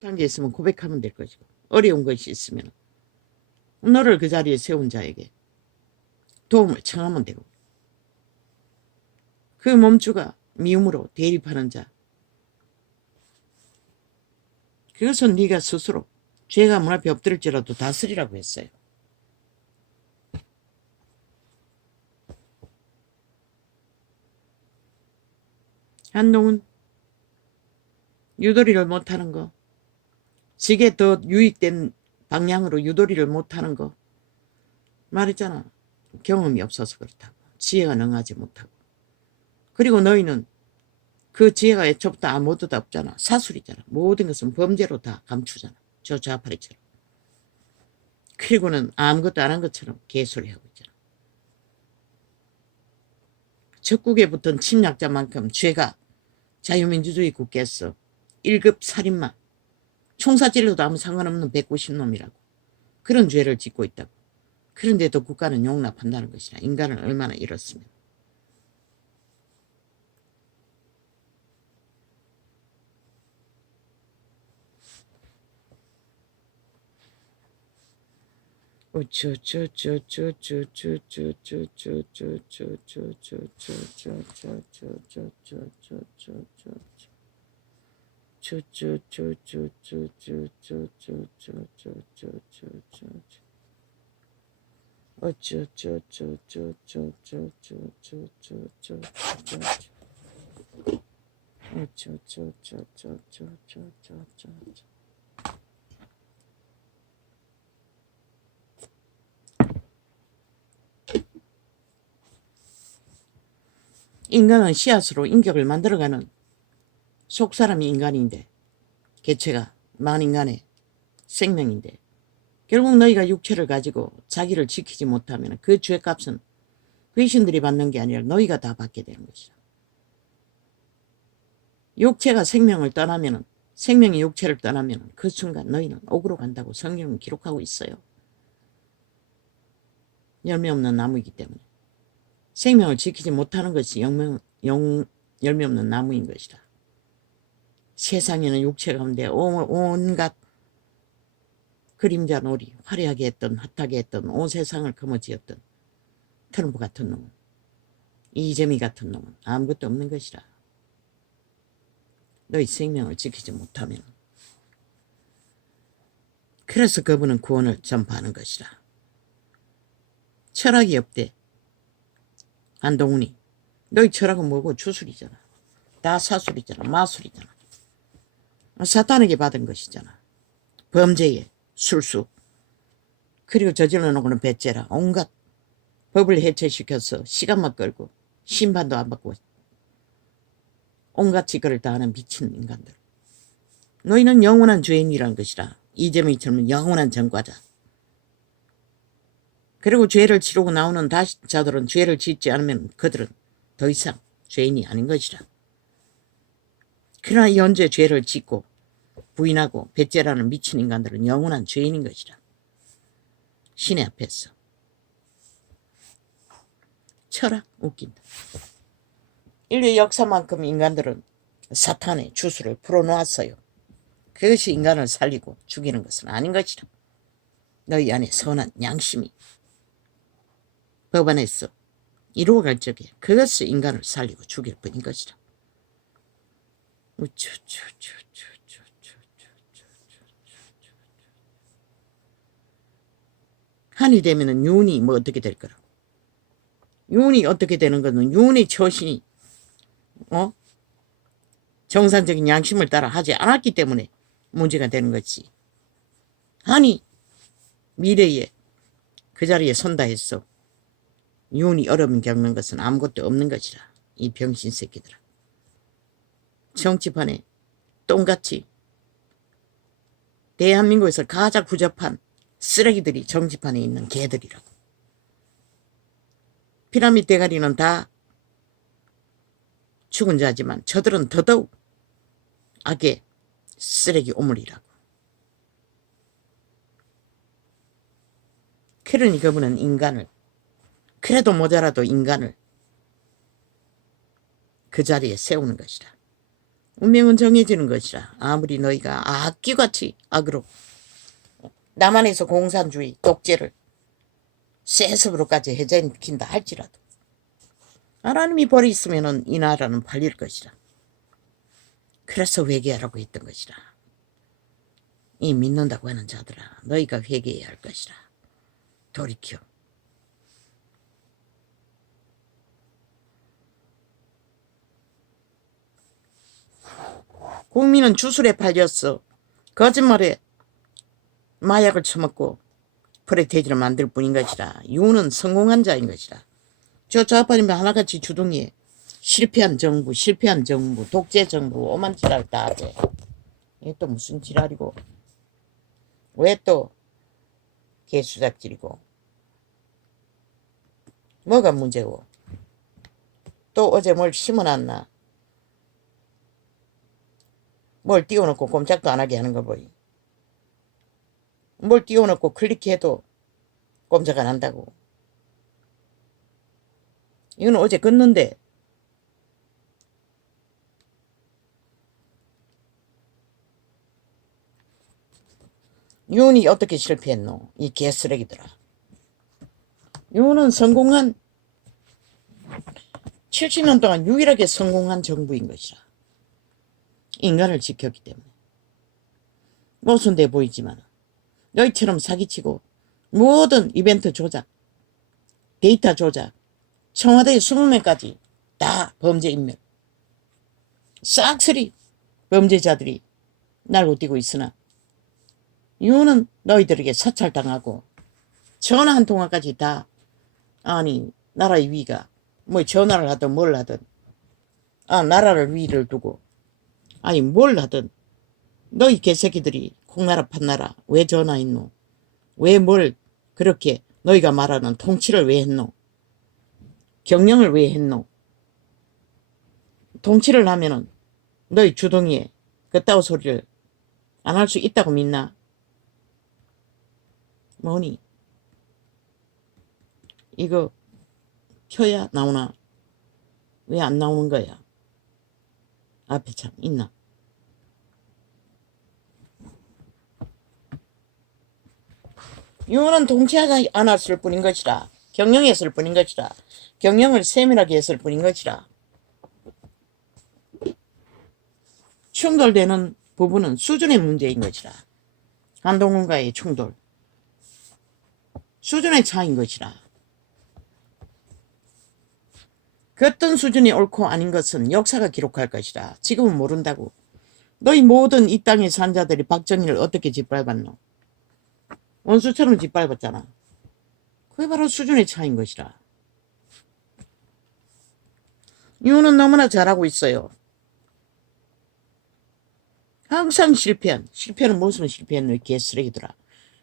단계 있으면 고백하면 될 것이고, 어려운 것이 있으면 너를 그 자리에 세운 자에게 도움을 청하면 되고, 그 몸주가 미움으로 대립하는 자, 그것은 네가 스스로 죄가 문 앞에 엎드릴지라도 다스리라고 했어요. 한동훈, 유도리를 못하는 거, 지게 더 유익된 방향으로 유도리를 못하는 거, 말했잖아. 경험이 없어서 그렇다고, 지혜가 능하지 못하고. 그리고 너희는 그 지혜가 애초부터 아무것도 없잖아. 사술이잖아. 모든 것은 범죄로 다 감추잖아. 저 좌파리처럼. 그리고는 아무것도 안 한 것처럼 개소리하고 있잖아. 적국에 붙은 침략자만큼 죄가 자유민주주의 국가에서 1급 살인마, 총사찔러도 아무 상관없는 190놈이라고. 그런 죄를 짓고 있다고. 그런데도 국가는 용납한다는 것이라. 인간을 얼마나 잃었으면. 인간은 씨앗으로 인격을 만들어가는 속사람이 인간인데, 개체가 만인간의 생명인데, 결국 너희가 육체를 가지고 자기를 지키지 못하면 그 죄값은 귀신들이 받는 게 아니라 너희가 다 받게 되는 것이다. 육체가 생명을 떠나면, 생명이 육체를 떠나면 그 순간 너희는 옥으로 간다고 성경은 기록하고 있어요. 열매 없는 나무이기 때문에. 생명을 지키지 못하는 것이 열매 없는 나무인 것이다. 세상에는 육체 가운데 온갖 그림자 놀이, 화려하게 했던, 핫하게 했던, 온 세상을 거머쥐었던 트럼프 같은 놈은, 이재미 같은 놈은 아무것도 없는 것이라. 너희 생명을 지키지 못하면. 그래서 그분은 구원을 전파하는 것이라. 철학이 없대. 한동훈이. 너희 철학은 뭐고? 주술이잖아. 다 사술이잖아. 마술이잖아. 사탄에게 받은 것이잖아. 범죄에 술수, 그리고 저질러 놓고는 배째라. 온갖 법을 해체시켜서 시간만 끌고 심판도 안 받고 온갖 짓거리를 다 하는 미친 인간들. 너희는 영원한 죄인이라는 것이라. 이재명이처럼 영원한 전과자. 그리고 죄를 치르고 나오는 자들은 죄를 짓지 않으면 그들은 더 이상 죄인이 아닌 것이라. 그러나 현재 죄를 짓고 부인하고 배째라는 미친 인간들은 영원한 죄인인 것이라. 신의 앞에서. 철학 웃긴다. 인류 역사만큼 인간들은 사탄의 주술을 풀어놓았어요. 그것이 인간을 살리고 죽이는 것은 아닌 것이라. 너희 안에 선한 양심이 법안에서 이루어갈 적에 그것이 인간을 살리고 죽일 뿐인 것이라. 한이 되면은 윤이 뭐 어떻게 될 거라고. 윤이 어떻게 되는 거는 윤의 처신이 정상적인 양심을 따라 하지 않았기 때문에 문제가 되는 거지. 한이 미래에 그 자리에 선다 했어. 윤이 어려움 겪는 것은 아무것도 없는 것이라. 이 병신 새끼들아. 정치판에 똥같이 대한민국에서 가장 부잡한 쓰레기들이 정치판에 있는 개들이라고. 피라미드 대가리는 다 죽은 자지만 저들은 더더욱 악의 쓰레기 오물이라고. 그러니 그분은 인간을, 그래도 모자라도 인간을 그 자리에 세우는 것이라. 운명은 정해지는 것이라. 아무리 너희가 악기같이 악으로 남한에서 공산주의 독재를 세습으로까지 해제시킨다 할지라도 하나님이 벌이 있으면 이 나라는 팔릴 것이라. 그래서 회개하라고 했던 것이라. 이 믿는다고 하는 자들아, 너희가 회개해야 할 것이라. 돌이켜. 국민은 주술에 팔렸어. 거짓말에 마약을 처먹고 프레테이지를 만들 뿐인 것이라. 유는 성공한 자인 것이라. 저 좌파님은 하나같이 주둥이에 실패한 정부, 독재 정부, 오만 지랄 다 하지. 이게 또 무슨 지랄이고, 왜 또 개수작질이고, 뭐가 문제고, 또 어제 뭘 심어놨나, 뭘 띄워놓고 꼼짝도 안 하게 하는 거 보이. 뭘 띄워놓고 클릭해도 꼼짝 안 한다고. 이건 어제 끊는데, 윤이 어떻게 실패했노? 이 개쓰레기들아. 윤은 성공한 70년 동안 유일하게 성공한 정부인 것이라. 인간을 지켰기 때문에. 모순돼 보이지만 너희처럼 사기치고 모든 이벤트 조작, 데이터 조작, 청와대 20명까지 다 범죄인멸. 싹쓸이 범죄자들이 날고 뛰고 있으나 이유는 너희들에게 사찰당하고 전화 한 통화까지 다 아니 나라의 위가 뭐 전화를 하든 뭘 하든 나라를 위를 두고 아니 뭘 하든 너희 개새끼들이 콩나라 판나라 왜 전화했노? 왜 뭘 그렇게 너희가 말하는 통치를 왜 했노? 경영을 왜 했노? 통치를 하면은 너희 주둥이에 그따위 소리를 안 할 수 있다고 믿나? 뭐니? 이거 켜야 나오나? 왜 안 나오는 거야? 앞에 참 있나? 유언은 통치하지 않았을 뿐인 것이라. 경영했을 뿐인 것이라. 경영을 세밀하게 했을 뿐인 것이라. 충돌되는 부분은 수준의 문제인 것이라. 한동훈과의 충돌. 수준의 차이인 것이라. 그 어떤 수준이 옳고 아닌 것은 역사가 기록할 것이라. 지금은 모른다고. 너희 모든 이 땅의 산자들이 박정희를 어떻게 짓밟았노? 원수처럼 짓밟았잖아. 그게 바로 수준의 차이인 것이라. 이유는 너무나 잘하고 있어요. 항상 실패는 무슨 실패했노? 개쓰레기들아.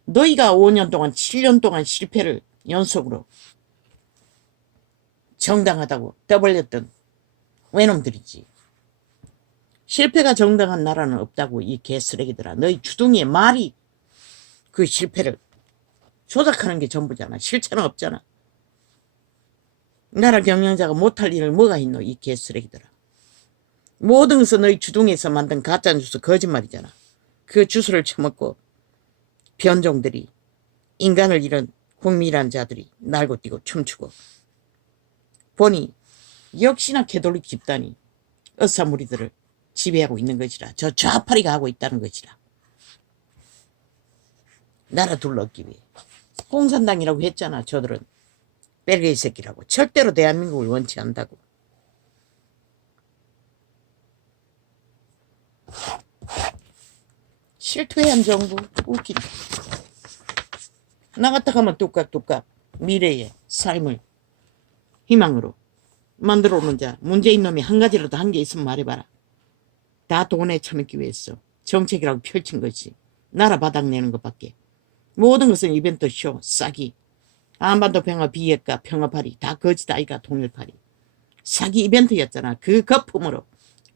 너희가 5년 동안 7년 동안 실패를 연속으로 정당하다고 떠벌렸던 외놈들이지. 실패가 정당한 나라는 없다고 이 개쓰레기들아. 너희 주둥이의 말이 그 실패를 조작하는 게 전부잖아. 실체는 없잖아. 나라 경영자가 못할 일을 뭐가 있노? 이 개쓰레기들아. 모든 것은 너희 주둥이에서 만든 가짜뉴스 거짓말이잖아. 그 주스를 처먹고 변종들이 인간을 잃은 국민이란 자들이 날고 뛰고 춤추고 보니 역시나 캐톨릭 집단이 어사무리들을 지배하고 있는 것이라. 저 좌파리가 하고 있다는 것이라. 나라 둘러엎기 위해. 공산당이라고 했잖아. 저들은 뺄개이 새끼라고. 절대로 대한민국을 원치 않다고. 실토한 정부 웃긴다. 나갔다 가면 뚝깍뚝깍 미래의 삶을 희망으로 만들어 오는 자. 문재인 놈이 한 가지라도 한 게 있으면 말해봐라. 다 돈에 처먹기 위해서 정책이라고 펼친 것이 나라 바닥내는 것밖에. 모든 것은 이벤트 쇼 싸기. 한반도 평화 비핵화 평화파리 다 거짓 아이가 통일파리. 사기 이벤트였잖아. 그 거품으로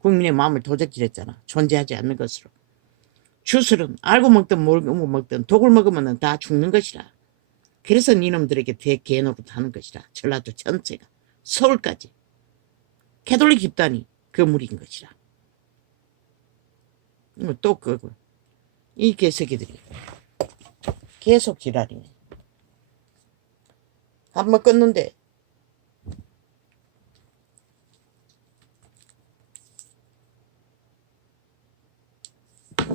국민의 마음을 도적질했잖아. 존재하지 않는 것으로. 주술은 알고 먹든 모르고 먹든 독을 먹으면 다 죽는 것이라. 그래서 니놈들에게 대개노릇 하는 것이라. 전라도 전체가 서울까지 캐톨릭 집단이 그 무리인 것이라. 또 끄고. 이 개새끼들이 계속 지랄이네. 한번 껐는데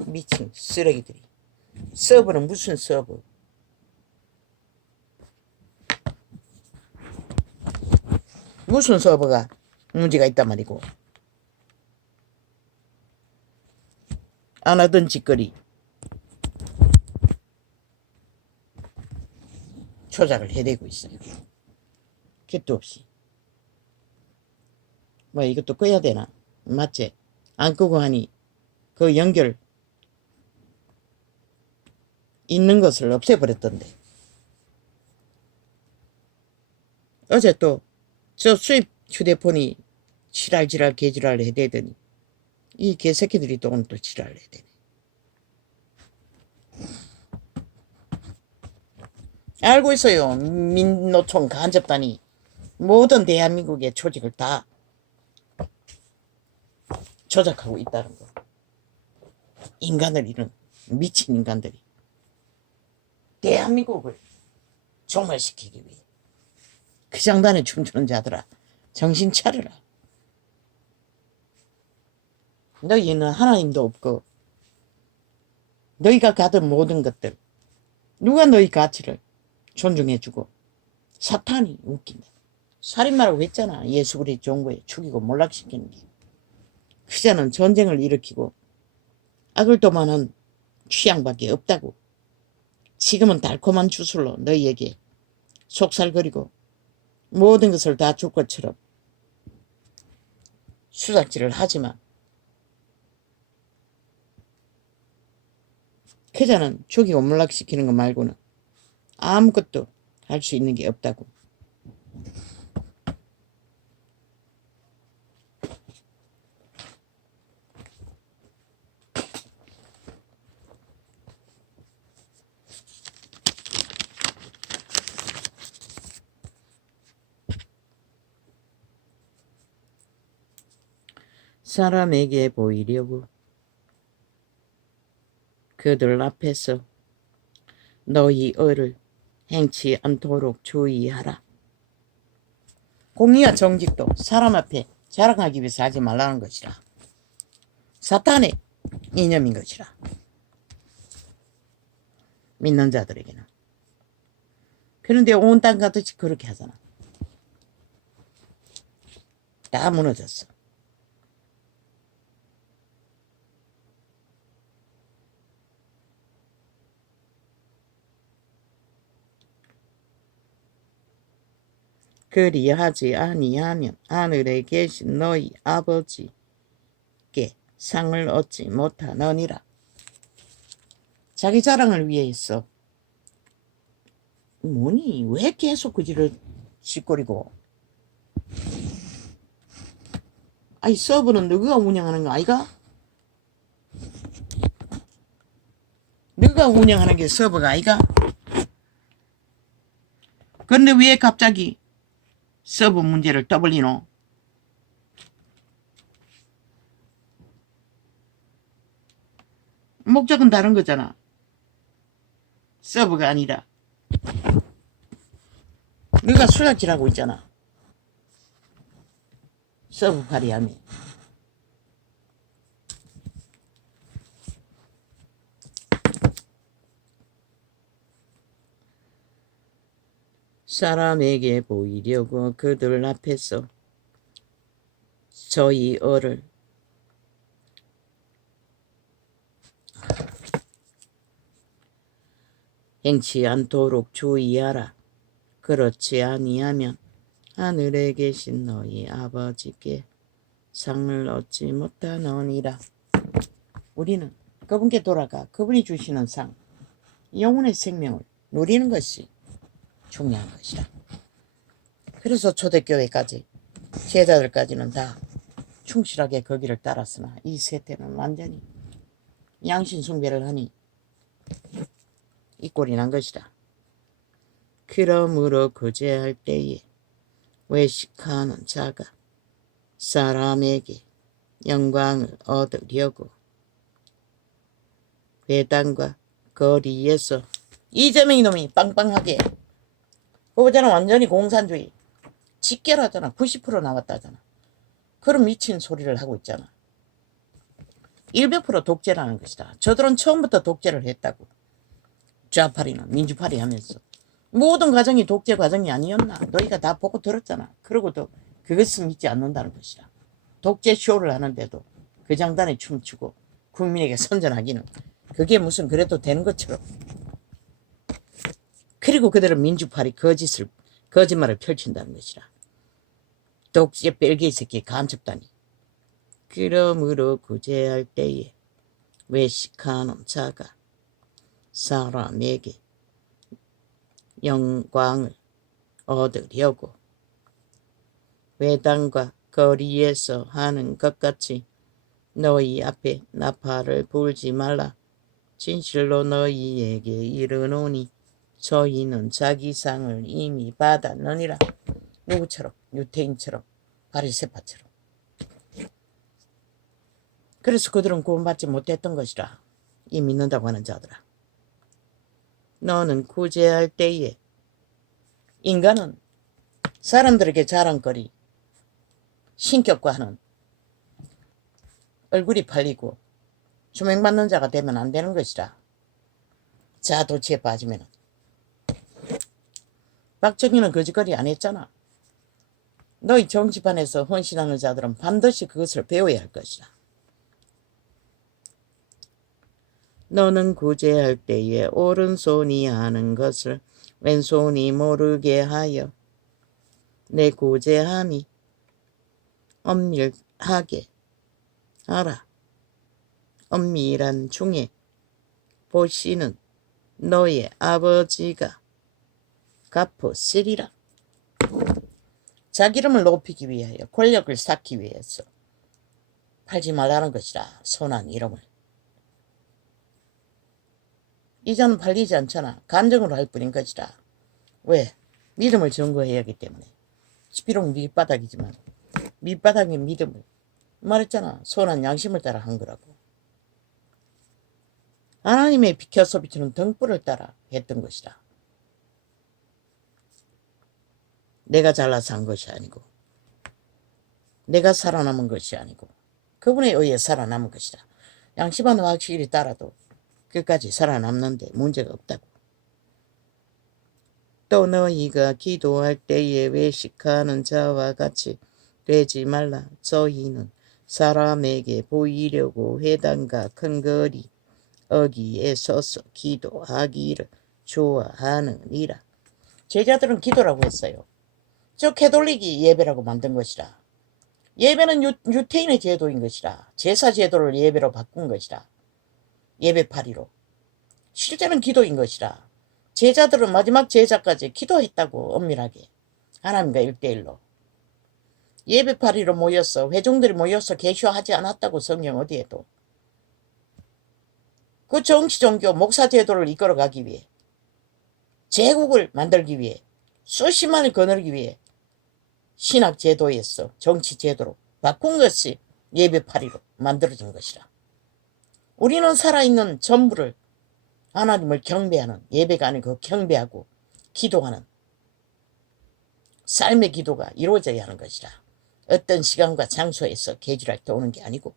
미친 쓰레기들이. 서버는 무슨 서버? 무슨 서버가 문제가 있단 말이고. 안 하던 짓거리 조작을 해대고 있어요. 객도 없이. 뭐 이것도 꺼야 되나? 맞지? 안 끄고 하니 그 연결 있는 것을 없애버렸던데. 어제 또 저 수입 휴대폰이 지랄지랄 개지랄 해대더니 이 개새끼들이 또 오늘 또 지랄을 해대네. 알고 있어요. 민노총 간접단이 모든 대한민국의 조직을 다 조작하고 있다는 거. 인간을 잃은 미친 인간들이 대한민국을 종말시키기 위해 그 장단에 춤추는 자들아, 정신 차려라. 너희는 하나님도 없고 너희가 가진 모든 것들 누가 너희 가치를 존중해주고. 사탄이 웃긴다. 살인마라고 했잖아. 예수 그리스도 좋은 거에 죽이고 몰락시키는 게. 그자는 전쟁을 일으키고 악을 도모하는 취향밖에 없다고. 지금은 달콤한 주술로 너희에게 속살거리고 모든 것을 다 줄 것처럼 수작질을 하지만 그자는 죽이고 몰락시키는 것 말고는 아무것도 할 수 있는 게 없다고. 사람에게 보이려고 그들 앞에서 너희 의를 행치 않도록 주의하라. 공의와 정직도 사람 앞에 자랑하기 위해서 하지 말라는 것이라. 사탄의 이념인 것이라. 믿는 자들에게는. 그런데 온 땅 가듯이 그렇게 하잖아. 다 무너졌어. 그리하지 아니하면 하늘에 계신 너희 아버지께 상을 얻지 못하느니라. 자기 자랑을 위해서 뭐니? 왜 계속 그지를 시꼬리고? 아이 서버는 너가 운영하는 거 아이가? 너가 운영하는 게 서버가 아이가? 그런데 왜 갑자기 서버 문제를 떠벌리노? 목적은 다른 거잖아. 서버가 아니라 너가 수작질하고 있잖아. 서버 파리하며. 사람에게 보이려고 그들 앞에서 저희 어를 행치 않도록 주의하라. 그렇지 아니하면 하늘에 계신 너희 아버지께 상을 얻지 못하느니라. 우리는 그분께 돌아가 그분이 주시는 상, 영혼의 생명을 누리는 것이 중요한 것이라. 그래서 초대교회까지 제자들까지는 다 충실하게 거기를 따랐으나 이 세태는 완전히 양신숭배를 하니 이 꼴이 난 것이다. 그러므로 구제할 때에 외식하는 자가 사람에게 영광을 얻으려고 회당과 거리에서 이재명 이놈이 빵빵하게 그거잖아. 완전히 공산주의 직결하잖아. 90% 나왔다잖아. 그런 미친 소리를 하고 있잖아. 100% 독재라는 것이다. 저들은 처음부터 독재를 했다고. 좌파리나 민주파리 하면서 모든 과정이 독재 과정이 아니었나. 너희가 다 보고 들었잖아. 그러고도 그것을 믿지 않는다는 것이다. 독재 쇼를 하는데도 그 장단에 춤추고 국민에게 선전하기는 그게 무슨 그래도 되는 것처럼. 그리고 그들은 민주파리 거짓말을 펼친다는 것이라. 독재 뺄개 새끼 간첩다니. 그러므로 구제할 때에 외식하는 자가 사람에게 영광을 얻으려고 회당과 거리에서 하는 것 같이 너희 앞에 나팔을 불지 말라. 진실로 너희에게 이르노니 저희는 자기 상을 이미 받았느니라. 누구처럼? 유태인처럼, 바리새파처럼. 그래서 그들은 구원받지 못했던 것이라. 이 믿는다고 하는 자들아. 너는 구제할 때에 인간은 사람들에게 자랑거리, 신격과는 얼굴이 팔리고 조명받는 자가 되면 안 되는 것이라. 자도취에 빠지면. 박정희는 거짓거리 안 했잖아. 너희 정치판에서 헌신하는 자들은 반드시 그것을 배워야 할 것이다. 너는 구제할 때에 오른손이 하는 것을 왼손이 모르게 하여 내 구제함이 엄밀하게 하라. 엄밀한 중에 보시는 너의 아버지가 갚으시리라. 자기 이름을 높이기 위하여 권력을 쌓기 위해서 팔지 말라는 것이라. 선한 이름을. 이자는 팔리지 않잖아. 간증으로 할 뿐인 것이라. 왜? 믿음을 증거해야 하기 때문에. 비록 밑바닥이지만 밑바닥의 믿음을 말했잖아. 선한 양심을 따라 한 거라고. 하나님의 비켜서 비추는 등불을 따라 했던 것이다. 내가 잘나서 한 것이 아니고 내가 살아남은 것이 아니고 그분에 의해 살아남은 것이다. 양심은 확실히 따라도 끝까지 살아남는데 문제가 없다고. 또 너희가 기도할 때에 외식하는 자와 같이 되지 말라. 저희는 사람에게 보이려고 회당과 큰 거리 어기에 서서 기도하기를 좋아하느니라. 제자들은 기도라고 했어요. 저 캐톨릭이 예배라고 만든 것이라. 예배는 유태인의 제도인 것이라. 제사 제도를 예배로 바꾼 것이라. 예배파리로. 실제는 기도인 것이라. 제자들은 마지막 제자까지 기도했다고. 엄밀하게 하나님과 1대1로. 예배파리로 모여서 회중들이 모여서 개쇼하지 않았다고. 성경 어디에도. 그 정치 종교 목사 제도를 이끌어가기 위해 제국을 만들기 위해 수십만을 거느리기 위해 신학 제도에서 정치 제도로 바꾼 것이 예배파리로 만들어진 것이라. 우리는 살아있는 전부를 하나님을 경배하는 예배가 아니고 경배하고 기도하는 삶의 기도가 이루어져야 하는 것이라. 어떤 시간과 장소에서 계절할 때 오는 게 아니고.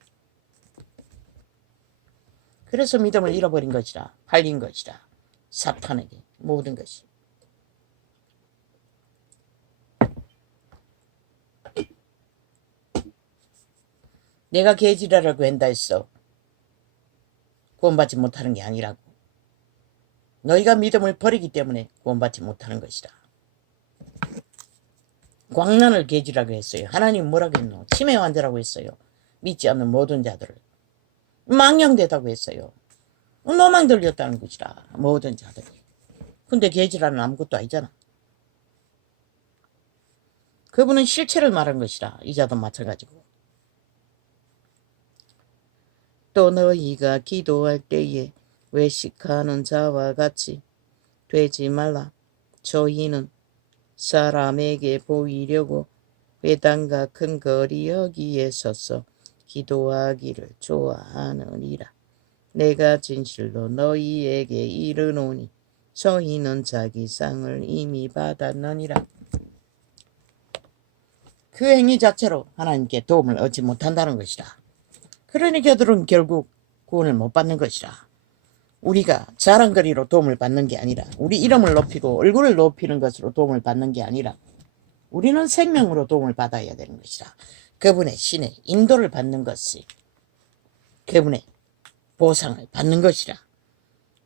그래서 믿음을 잃어버린 것이라. 팔린 것이라. 사탄에게 모든 것이. 내가 계지라라고 한다 했어. 구원받지 못하는 게 아니라고. 너희가 믿음을 버리기 때문에 구원받지 못하는 것이다. 광란을 계지라고 했어요. 하나님 뭐라고 했노? 치매 환자라고 했어요. 믿지 않는 모든 자들을. 망령되다고 했어요. 노망 들렸다는 것이라. 모든 자들이. 근데 계지라는 아무것도 아니잖아. 그분은 실체를 말한 것이라. 이자도 마찬가지고. 또 너희가 기도할 때에 외식하는 자와 같이 되지 말라. 저희는 사람에게 보이려고 회당과 큰 거리 여기에 서서 기도하기를 좋아하느니라. 내가 진실로 너희에게 이르노니 저희는 자기 상을 이미 받았느니라. 그 행위 자체로 하나님께 도움을 얻지 못한다는 것이라. 그러니 그들은 결국 구원을 못 받는 것이라. 우리가 자랑거리로 도움을 받는 게 아니라, 우리 이름을 높이고 얼굴을 높이는 것으로 도움을 받는 게 아니라, 우리는 생명으로 도움을 받아야 되는 것이라. 그분의 신의 인도를 받는 것이 그분의 보상을 받는 것이라.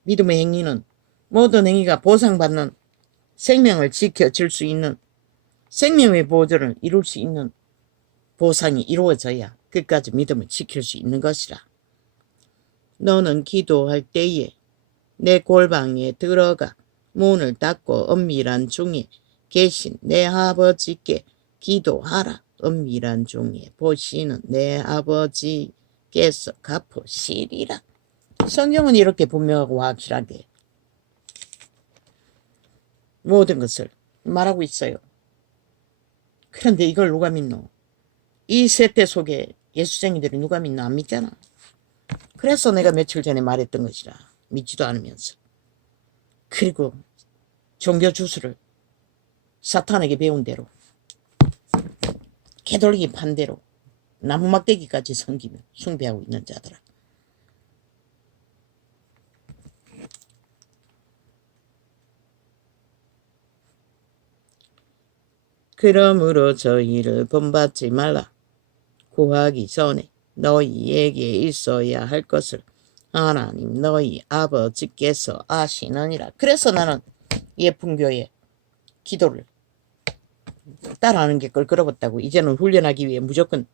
믿음의 행위는 모든 행위가 보상받는, 생명을 지켜줄 수 있는, 생명의 보존을 이룰 수 있는 보상이 이루어져야 끝까지 믿음을 지킬 수 있는 것이라. 너는 기도할 때에 내 골방에 들어가 문을 닫고 은밀한 중에 계신 내 아버지께 기도하라. 은밀한 중에 보시는 내 아버지께서 갚으시리라. 성경은 이렇게 분명하고 확실하게 모든 것을 말하고 있어요. 그런데 이걸 누가 믿노? 이 세대 속에 예수쟁이들이 누가 믿노? 안 믿잖아. 그래서 내가 며칠 전에 말했던 것이라. 믿지도 않으면서. 그리고 종교 주술을 사탄에게 배운 대로, 개돌기 판대로 나무막대기까지 섬기며 숭배하고 있는 자들아. 그러므로 저희를 본받지 말라. 구하기 전에 너희에게 있어야 할 것을 하나님 너희 아버지께서 아시느니라. 그래서 나는 예풍교회 기도를 따라하는 게 껄끄러웠다고. 이제는 훈련하기 위해 무조건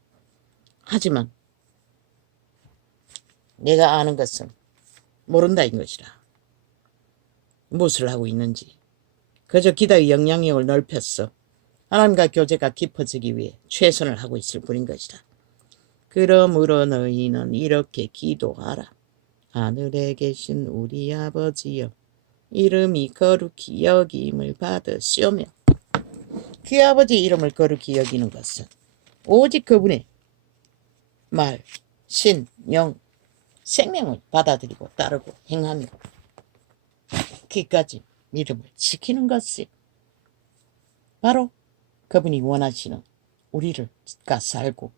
하지만 내가 아는 것은 모른다인 것이라. 무엇을 하고 있는지. 그저 기도의 영향력을 넓혔어. 하나님과 교제가 깊어지기 위해 최선을 하고 있을 뿐인 것이다. 그러므로 너희는 이렇게 기도하라. 하늘에 계신 우리 아버지여, 이름이 거룩히 여김을 받으시오며. 그 아버지의 이름을 거룩히 여기는 것은 오직 그분의 말, 신, 영, 생명을 받아들이고 따르고 행하며 끝까지 믿음을 지키는 것이 바로 그분이 원하시는 우리가 살고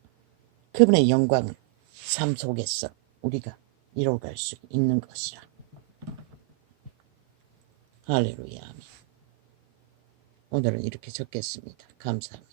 그분의 영광을 삶 속에서 우리가 이뤄갈 수 있는 것이라. 할렐루야. 오늘은 이렇게 적겠습니다. 감사합니다.